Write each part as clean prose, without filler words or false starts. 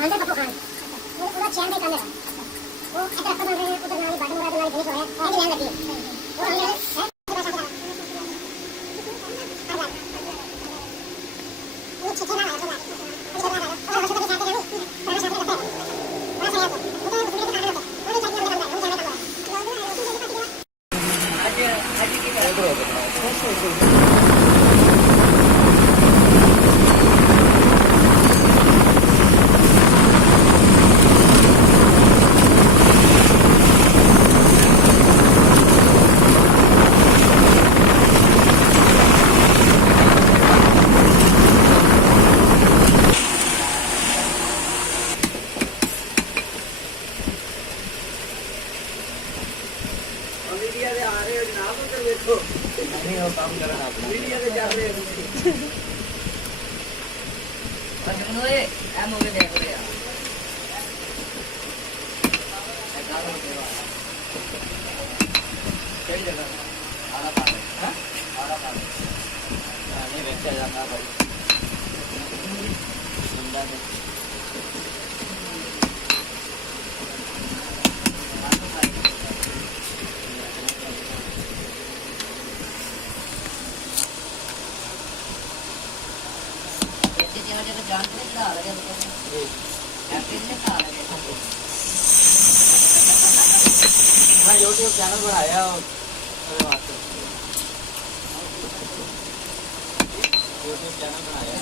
धनंजय पप्पू खान पूरा चैन का काम है वो इधर अपन रहे उधर नाली बाटू मुराद नाली फिनिश हो है ये लाइन लगी है वो हमने है ये छे ना है तो इधर ना है और उसको दिखाते हैं बड़ा सामने करते हैं बड़ा सही है वो तो उसमें काम होता है वो चाहिए बंदा वो जाने का आज की क्या यूट्यूब चैनल बनाया यूट्यूब चैनल बनाया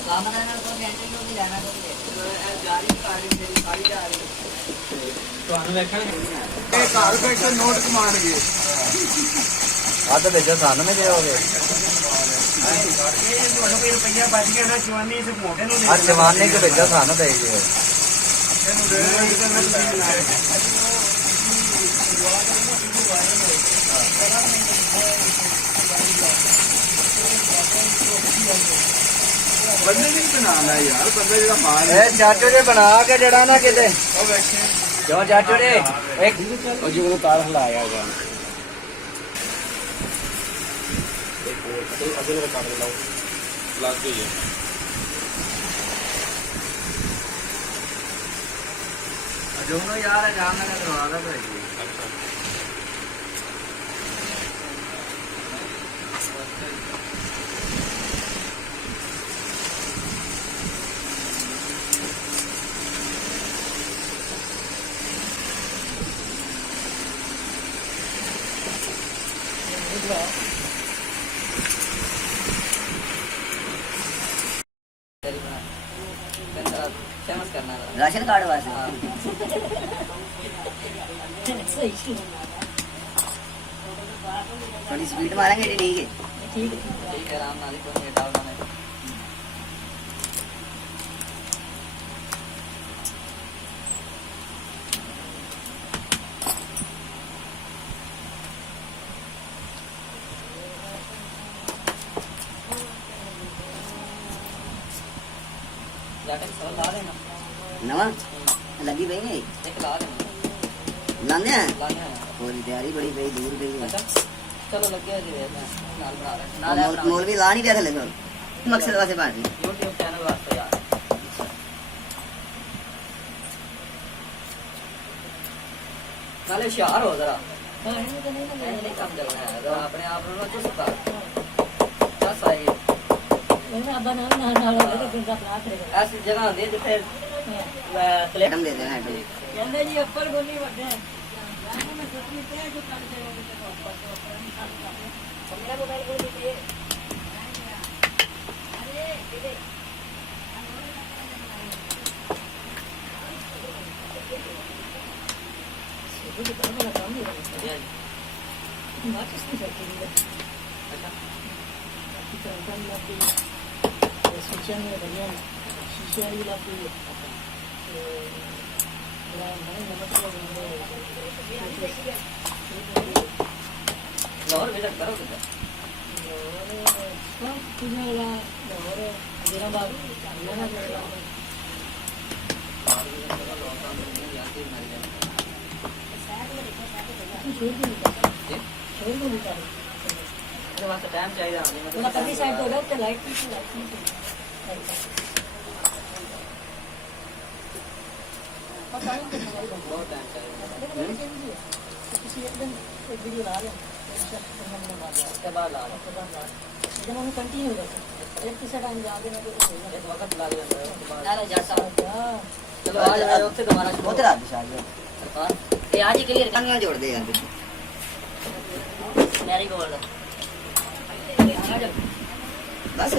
घर बैठे नोट कमाएंगे भेजो सानू में दोगे जवानी को भेजो सानू देंगे बंदे नहीं बनाना यार बंदे जो माल है चाचो जी बना के जड़ा ना किते क्यों चाचो जी एक जो तार हिलाया होगा एक अगले का काट लो लास्ट दीजिए दोनों यार काम ना करवा दो भाई राशन कार्ड वास्ते थोड़ी स्पीड मारेंगे ठीक है आराम नाली को डाल देना नवा लगी पई नहीं एक ला देना लाने हैं पूरी तैयारी बड़ी पई दूर गई अच्छा चलो लग गया जी नाल बना रहे नाल मोल भी ला नहीं रहा थले तो मकसद वास्ते बात YouTube चैनल वास्ते यार नाले होशियार हो जरा नहीं काम करना है तो अपने आप को तो सुता बस आई ऐसी जगह होती है जिथे प्लेटम दे देना है कहंदे जी ऊपर गोली वड्डे मोबाइल को दीजिए लाहौर विजिट करोगे टाइम चाहिए बहुत टाइम चाहिए। किसी एक दिन एक वीडियो ला लें, उसके बाद ला लें, जब हम कंटिन्यू करते एक तीसरा टाइम जा देना तो एक वक्त ला लेंगे। चलो आज आए वक्त दोबारा शुरू उधर आ विशाल ये आज ही क्लियर कहानियां जोड़ दे यार मैरी गोल्ड बस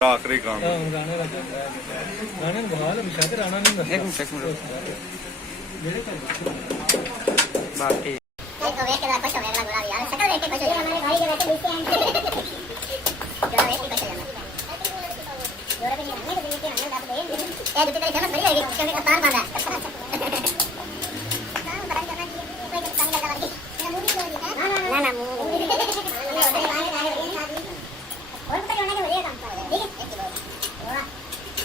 आखिरी काम गाने लगा गाने बहाल विशाल राणा नहीं एक मिनट बाकी तो वेट के खुश हो गया अगला गुलाब यार सकल देख के खुश हो गया हमारे भाई के बैठे बीच हैं जो वेट के खुश हो जाना जोरा भी नहीं हमने तो ये हमने बात कही ये जो तेरी फेमस बड़ी होगी क्योंकि कप्तान बांधा है काम बड़ा करना चाहिए कोई कप्तान लगा वाली ना मूवी को ना मूवी और पता होने के बढ़िया काम कर रहे हैं ठीक है वाह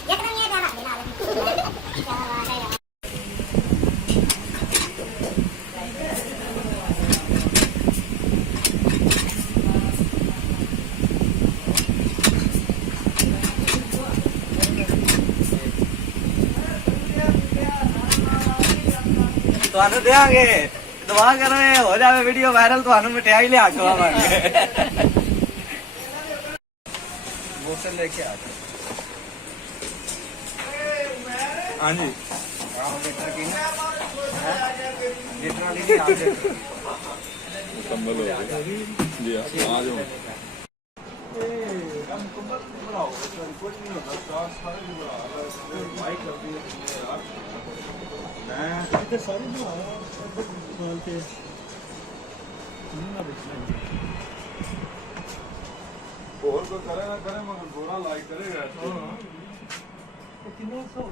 ये करना है ज्यादा बिना क्या बात है ਤੁਹਾਨੂੰ ਦੇਾਂਗੇ ਦੁਆ ਕਰੋ ਇਹ ਹੋ ਜਾਵੇ ਵੀਡੀਓ ਵਾਇਰਲ ਤੁਹਾਨੂੰ ਮਠਿਆਈ ਲਿਆ ਕੇ ਆਵਾਂਗੇ ਬੋਤਲ ਲੈ ਕੇ ਆ ਹਾਂਜੀ ਆਹ ਬੇਟਾ ਕੀ ਹੈ ਜਿੱਤਣਾ ਲਈ ਆ ਜੇ मुकम्मल हो गया जी आ जाओ ਕੰਮ ਮੁਕੰਮਲ ਬਣਾਓ ਕੁਝ ਨਹੀਂ ਹੁੰਦਾ ਸਟਾਰ ਸਾਰੇ ਨੂੰ ਬਣਾ ਮਾਈਕ ਲੱਗਦੀ ਹੈ ਯਾਰ ਮੈਂ ਇੱਥੇ ਸਾਰੇ ਨੂੰ ਆਇਆ ਸਾਲ ਤੇ ਨਾ ਦੇਖਣਾ और कोई करे ना करे मगर गोरा लाइक करेगा ਕਿੰਨਾ ਸੌ